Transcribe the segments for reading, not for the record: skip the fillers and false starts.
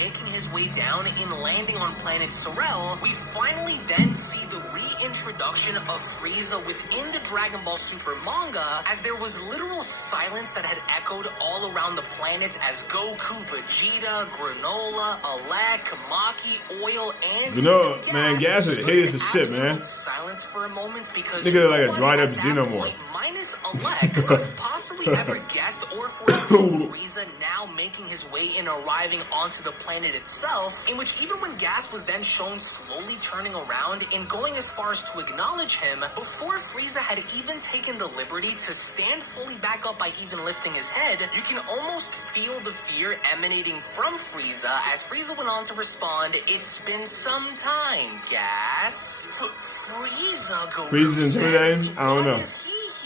making his way down and landing on planet Sorel, we finally then see the reintroduction of Frieza within the Dragon Ball Super manga, as there was literal silence that had echoed all around the planets as Goku, Vegeta, Granola, Alec, Maki, Oil, and Gas, man, Gas is hideous as shit, man. Silence for a moment because nigga like a dried up xenomorph. Minus Alec could have possibly ever guessed or foreseen Frieza now making his way and arriving onto the planet itself, in which even when Gas was then shown slowly turning around and going as far as to acknowledge him, before Frieza had even taken the liberty to stand fully back up by even lifting his head, you can almost feel the fear emanating from Frieza as Frieza went on to respond, "It's been some time, Gas." Frieza, Goku Frieza's intimidating? I don't know.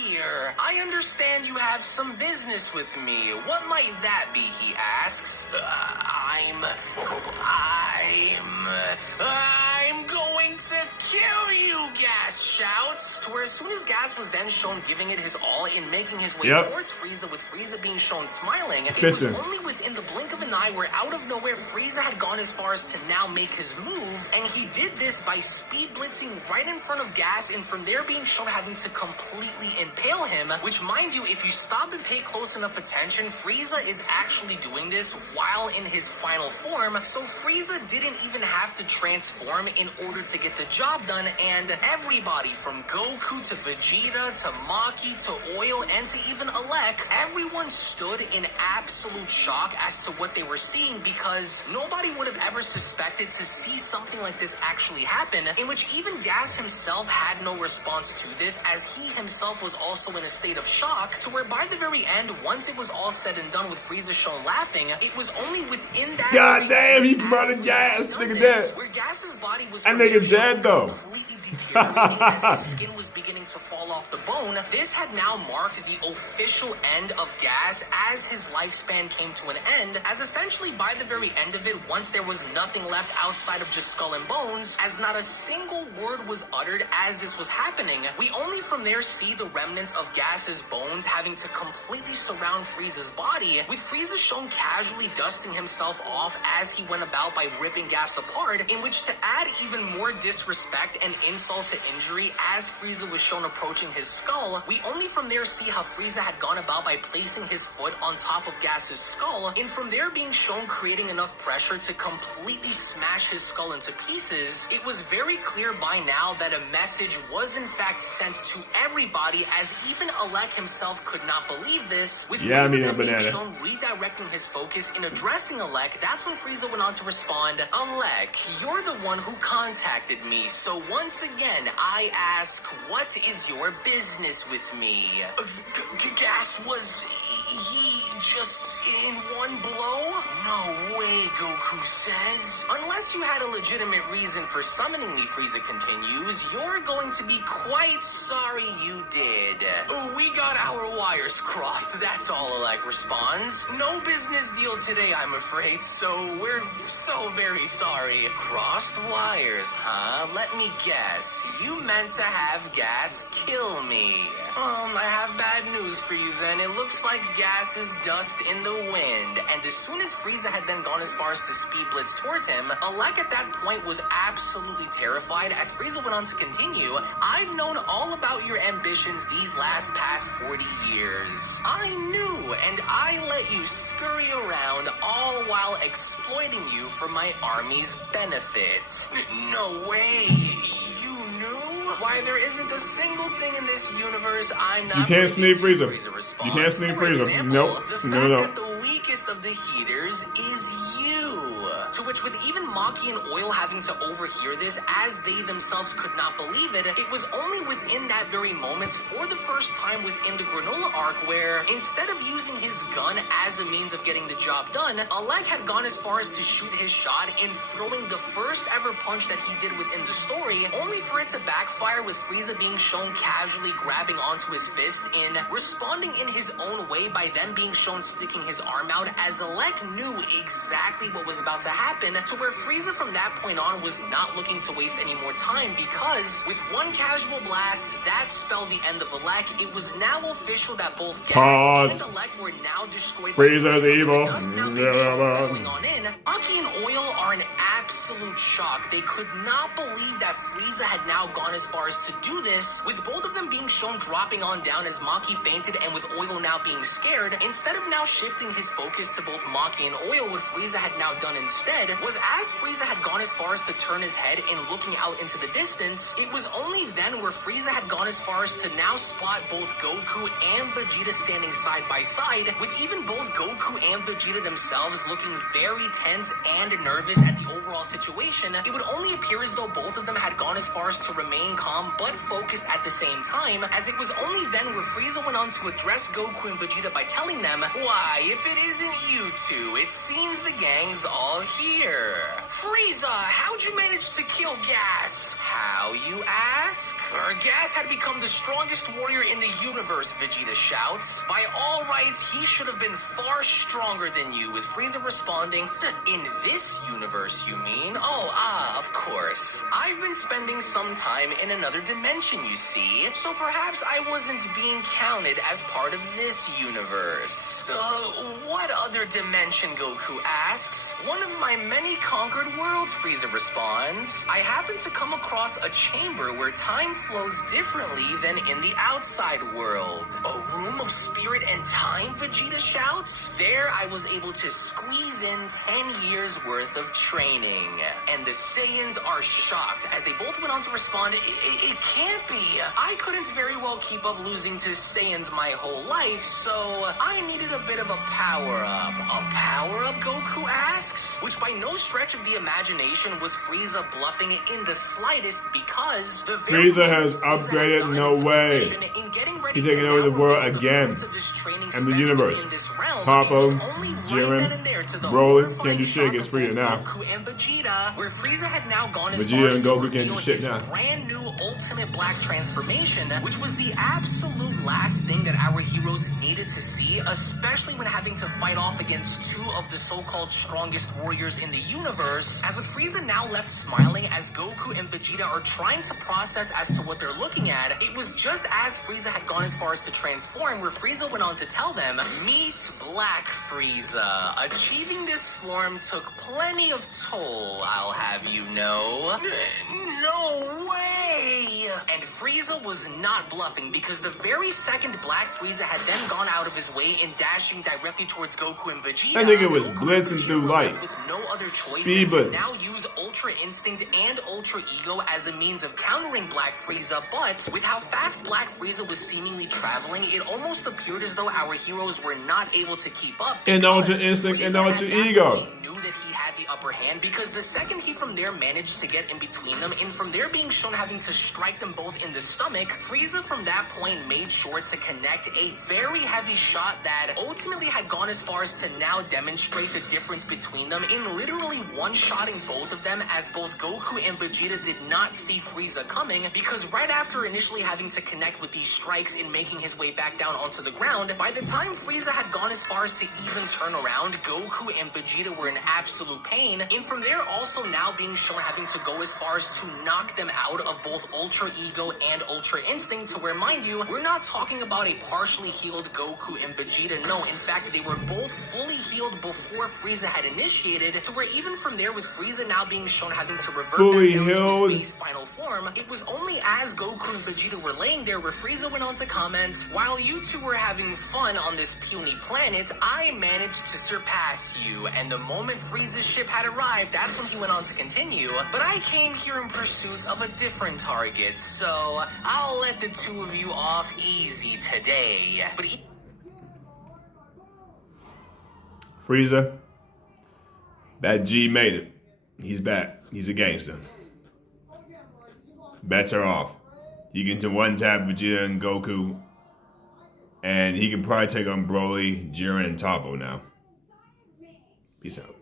Here. I understand you have some business with me. What might that be, he asks. I'm going to kill you, Gas shouts. To where as soon as Gas was then shown giving it his all in making his way towards Frieza, with Frieza being shown smiling, it was only within the blink of an eye where out of nowhere Frieza had gone as far as to now make his move, and he did this by speed blitzing right in front of Gas, and from there being shown having to completely impale him, which, mind you, if you stop and pay close enough attention, Frieza is actually doing this while in his final form, so Frieza didn't even have to transform in order to get the job done, and everybody from Goku to Vegeta to Maki to Oil and to even Alec, everyone stood in absolute shock as to what they were seeing, because nobody would have ever suspected to see something like this actually happen, in which even Gas himself had no response to this, as he himself was also in a state of shock, to where by the very end, once it was all said and done with Frieza shown laughing, it was only within that God damn, he brought Gas, nigga dead. Where Gas's body was that nigga dead though. Completely deteriorating as his skin was beginning to fall off the bone. This had now marked the official end of Gas as his lifespan came to an end, as essentially by the very end of it, once there was nothing left outside of just skull and bones, as not a single word was uttered as this was happening, we only from there see the remnants of Gas's bones having to completely surround Frieza's body, with Frieza shown casually dusting himself off as he went about by ripping Gas apart, in which to add even more disrespect and insult to injury as Frieza was shown approaching his skull, we only from there see how Frieza had gone about by placing his foot on top of Gas's skull, and from there being shown creating enough pressure to completely smash his skull into pieces. It was very clear by now that a message was in fact sent to everybody, as even Alec himself could not believe this, with Frieza then being shown redirecting his focus in addressing Alec. That's when Frieza went on to respond, "Alec, you're the one who contacted me, so once again, I ask, what is your business with me?" Gas, was he just in one blow? No way, Goku says. Unless you had a legitimate reason for summoning me, Frieza continues, you're going to be quite sorry you did. We got our wires crossed, that's all, Alec responds. No business deal today, I'm afraid, so we're so very sorry. Crossed wires, huh? Let me guess. You meant to have Gas kill me. I have bad news for you then. It looks like Gas is dust in the wind. And as soon as Frieza had then gone as far as to speed blitz towards him, Alec at that point was absolutely terrified as Frieza went on to continue, "I've known all about your ambitions these past 40 years. I knew, and I let you scurry around all while exploiting you for my army's benefit." No way. You knew? Why, there isn't a single thing in this universe I'm not. You can't sneak Frieza. You can't sneak Frieza. Nope. The fact that the weakest of the heaters is you. To which, with even Maki and Oil having to overhear this, as they themselves could not believe it, it was only within that very moment, for the first time within the Granola arc, where instead of using his gun as a means of getting the job done, Alec had gone as far as to shoot his shot in throwing the first ever punch that he did within the story, only for it to backfire, with Frieza being shown casually grabbing onto his fist and responding in his own way by then being shown sticking his arm out, as Alec knew exactly what was about to happen. happen, to where Frieza from that point on was not looking to waste any more time, because with one casual blast, that spelled the end of Elec. It was now official that both Gas and Elec were now destroyed. Frieza's evil. Settling on in, Maki and Oil are in absolute shock. They could not believe that Frieza had now gone as far as to do this, with both of them being shown dropping on down as Maki fainted, and with Oil now being scared. Instead of now shifting his focus to both Maki and Oil, what Frieza had now done instead was, as Frieza had gone as far as to turn his head and looking out into the distance, it was only then where Frieza had gone as far as to now spot both Goku and Vegeta standing side by side, with even both Goku and Vegeta themselves looking very tense and nervous at the overall situation. It would only appear as though both of them had gone as far as to remain calm but focused at the same time, as it was only then where Frieza went on to address Goku and Vegeta by telling them, "Why, if it isn't you two, it seems the gang's all here. Frieza, how'd you manage to kill Gas?" "How, you ask? Gas had become the strongest warrior in the universe," Vegeta shouts. "By all rights, he should have been far stronger than you," with Frieza responding, "In this universe, you mean? Oh, of course. I've been spending some time in another dimension, you see, so perhaps I wasn't being counted as part of this universe." What other dimension?" Goku asks. "One of my many conquered worlds," Frieza responds. "I happen to come across a chamber where time flows differently than in the outside world." "A room of spirit and time?" Vegeta shouts. "There I was able to squeeze in 10 years worth of training." And the Saiyans are shocked as they both went on to respond, It can't be. I couldn't very well keep up losing to Saiyans my whole life, so I needed a bit of a power-up." "A power-up?" Goku asks, which by no stretch of the imagination was Frieza bluffing in the slightest, because the very Frieza has upgraded, no way. He's taking over the world again. And the universe. Toppo, Jiren, Broly can't do shit against Frieza now. Where Frieza had now gone as Vegeta and Goku can't do shit now. Brand new Ultimate Black transformation, which was the absolute last thing that our heroes needed to see, especially when having to fight off against two of the so-called strongest warriors in the universe. As with Frieza now left smiling as Goku and Vegeta are trying to process as to what they're looking at, it was just as Frieza had gone as far as to transform where Frieza went on to tell them, "Meet Black Frieza. Achieving this form took plenty of toll, I'll have you know." No way! And Frieza was not bluffing, because the very second Black Frieza had then gone out of his way in dashing directly towards Goku and Vegeta, I think it was blitzing through light. With no other choice Speed than to blitz. now use Ultra Instinct and Ultra Ego as a means of countering Black Frieza, but with how fast Black Frieza was seemingly traveling, it almost appeared as though our heroes were not able to keep up. And Ultra Instinct and Ultra Ego. Knew that he had the upper hand, because the second he from there managed to get in between them, and from there being shown having to strike them both in the stomach, Frieza from that point made sure to connect a very heavy shot that ultimately had gone as far as to now demonstrate the difference between them in literally one-shotting both of them, as both Goku and Vegeta did not see Frieza coming, because right after initially having to connect with these strikes and making his way back down onto the ground, by the time Frieza had gone as far as to even turn around, Goku and Vegeta were in absolute pain, and from there also now being shown having to go as far as to knock them out of both Ultra Ego and Ultra Instinct, to where, mind you, we're not talking about a partially healed Goku and Vegeta. No, in fact, they were both fully healed before Frieza had initiated, to where even from there, with Frieza now being shown having to revert fully back down healed to his base final form, it was only as Goku and Vegeta were laying there where Frieza went on to comment, "While you two were having fun on this puny planet, I managed to surpass you." And the moment Frieza's ship had arrived, that's when he went on to continue, "But I came here in pursuit of a different target, so I'll let the two of you off easy today." But Frieza, that G made it. He's back. He's a gangster. Bets are off. He can to one-tap Vegeta and Goku, and he can probably take on Broly, Jiren, and Toppo now. Peace out.